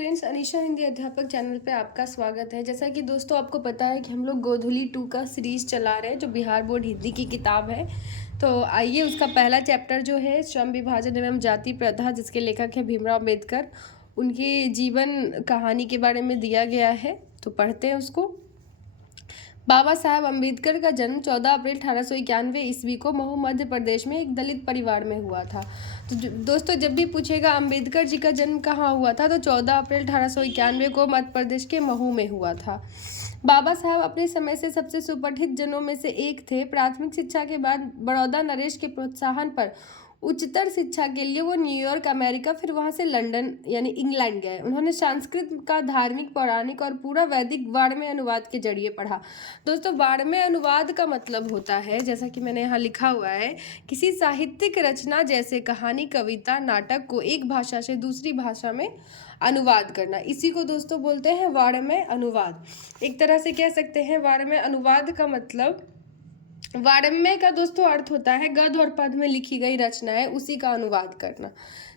Friends, Anisha Hindi अध्यापक channel पे आपका स्वागत है। जैसा कि दोस्तों आपको पता है कि हम लोग गोधुली 2 का सीरीज़ चला रहे हैं जो बिहार बोर्ड हिंदी की किताब है। तो आइए उसका पहला चैप्टर जो है श्रम विभाजन एवं जाति प्रथा, जिसके लेखक है भीमराव अम्बेडकर, उनके जीवन कहानी के बारे में दिया गया है। तो पढ़ते हैं उसको। बाबा साहब अम्बेडकर का जन्म 14 अप्रैल 1891 ईस्वी को महू मध्य प्रदेश में एक दलित परिवार में हुआ था। तो दोस्तों जब भी पूछेगा अम्बेडकर जी का जन्म कहाँ हुआ था, तो 14 अप्रैल 1891 को मध्य प्रदेश के महू में हुआ था। बाबा साहब अपने समय से सबसे सुपठित जनों में से एक थे। प्राथमिक शिक्षा के बाद बड़ौदा नरेश के प्रोत्साहन पर उच्चतर शिक्षा के लिए वो न्यूयॉर्क अमेरिका, फिर वहाँ से लंदन यानी इंग्लैंड गए। उन्होंने संस्कृत का धार्मिक, पौराणिक और पूरा वैदिक वाङ्मय अनुवाद के जरिए पढ़ा। दोस्तों वाङ्मय अनुवाद का मतलब होता है, जैसा कि मैंने यहाँ लिखा हुआ है, किसी साहित्यिक रचना जैसे कहानी, कविता, नाटक को एक भाषा से दूसरी भाषा में अनुवाद करना। इसी को दोस्तों बोलते हैं वाङ्मय अनुवाद। एक तरह से कह सकते हैं वाङ्मय अनुवाद का मतलब, वाङ्मय का दोस्तों अर्थ होता है गद्य और पद्य में लिखी गई रचनाएं, उसी का अनुवाद करना।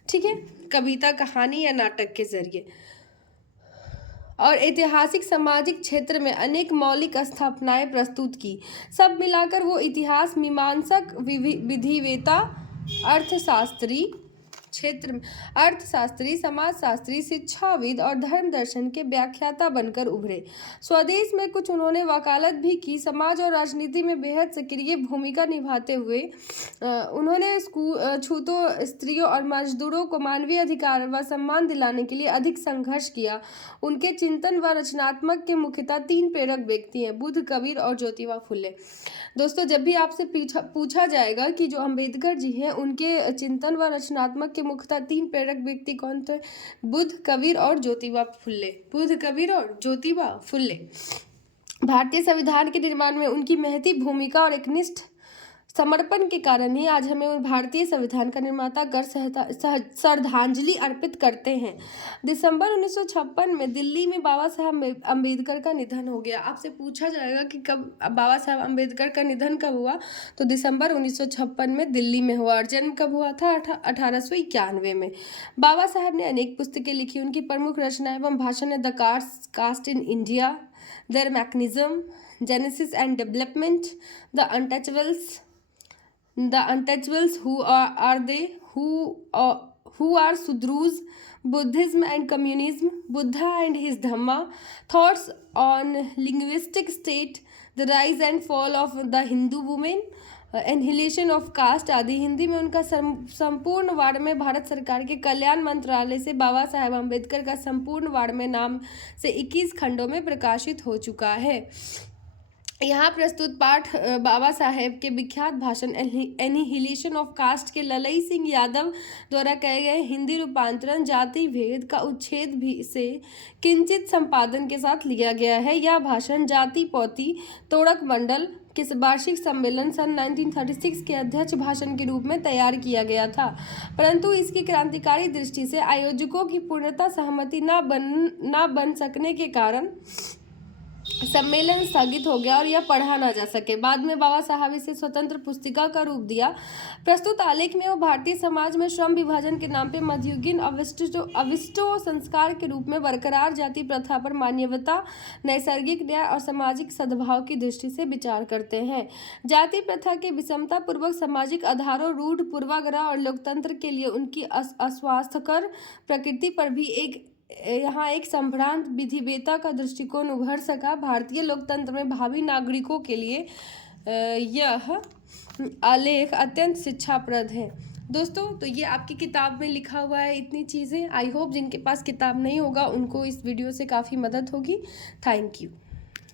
ठीक है, कविता, कहानी या नाटक के जरिए। और ऐतिहासिक सामाजिक क्षेत्र में अनेक मौलिक स्थापनाएं प्रस्तुत की। सब मिलाकर वो इतिहास मीमांसक, विधिवेता, अर्थशास्त्री क्षेत्र में अर्थशास्त्री, समाजशास्त्री, शिक्षाविद और धर्म दर्शन के व्याख्याता बनकर उभरे। स्वदेश में कुछ उन्होंने वकालत भी की। समाज और राजनीति में बेहद सक्रिय भूमिका निभाते हुए उन्होंने छूतों, स्त्रियों और मजदूरों को मानवीय अधिकार व सम्मान दिलाने के लिए अधिक संघर्ष किया। उनके चिंतन व रचनात्मक के मुख्यतः 3 प्रेरक व्यक्ति हैं: बुद्ध, कबीर और ज्योतिबा फुले। दोस्तों जब भी आपसे पूछा जाएगा कि जो अम्बेडकर जी हैं उनके चिंतन व रचनात्मक के मुख्यतः 3 प्रेरक व्यक्ति कौन थे? बुद्ध, कबीर और ज्योतिबा फुले। बुद्ध, कबीर और ज्योतिबा फुले। भारतीय संविधान के निर्माण में उनकी महती भूमिका और एकनिष्ठ समर्पण के कारण ही आज हमें भारतीय संविधान का निर्माता कर श्रद्धांजलि अर्पित करते हैं। दिसंबर 1956 में दिल्ली में बाबा साहब अम्बेडकर का निधन हो गया। आपसे पूछा जाएगा कि कब बाबा साहब अम्बेडकर का निधन कब हुआ, तो दिसंबर 1956 में दिल्ली में हुआ। और जन्म कब हुआ था? 1891 में। बाबा साहब ने अनेक पुस्तकें लिखी। उनकी प्रमुख रचना एवं भाषण है the caste in India, their mechanism, genesis and development, the untouchables, who are they, who are Sudrus, Buddhism and communism, Buddha and his Dhamma, thoughts on linguistic state, the rise and fall of the Hindu woman, annihilation of caste आदि। हिंदी में उनका संपूर्ण वाङ्मय भारत सरकार के कल्याण मंत्रालय से बाबा साहेब अम्बेडकर का संपूर्ण वाङ्मय नाम से 21 खंडों में प्रकाशित हो चुका है। यहाँ प्रस्तुत पाठ बाबा साहेब के विख्यात भाषण एनिहिलेशन ऑफ कास्ट के ललई सिंह यादव द्वारा कहे गए हिंदी रूपांतरण जाति भेद का उच्छेद भी से किंचित संपादन के साथ लिया गया है। यह भाषण जाति पौती तोड़क मंडल के वार्षिक सम्मेलन सन 1936 के अध्यक्ष भाषण के रूप में तैयार किया गया था, परंतु इसकी क्रांतिकारी दृष्टि से आयोजकों की पूर्णतः सहमति न बन सकने के कारण सम्मेलन स्थगित हो गया और यह पढ़ा ना जा सके। बाद में बाबा साहब इसे स्वतंत्र पुस्तिका का रूप दिया। प्रस्तुत आलेख में वो भारतीय समाज में श्रम विभाजन के नाम पे मध्ययुगीन अविष्टो संस्कार के रूप में बरकरार जाति प्रथा पर मानवता, नैसर्गिक न्याय और सामाजिक सद्भाव की दृष्टि से विचार करते हैं। जाति प्रथा के विषमता पूर्वक सामाजिक आधारों, रूढ़, पूर्वाग्रह और लोकतंत्र के लिए उनकी अस्वास्थ्यकर प्रकृति पर भी यहाँ एक संभ्रांत विधिवेता का दृष्टिकोण उभर सका। भारतीय लोकतंत्र में भावी नागरिकों के लिए यह आलेख अत्यंत शिक्षाप्रद है। दोस्तों तो ये आपकी किताब में लिखा हुआ है इतनी चीज़ें। आई होप जिनके पास किताब नहीं होगा उनको इस वीडियो से काफ़ी मदद होगी। Thank you.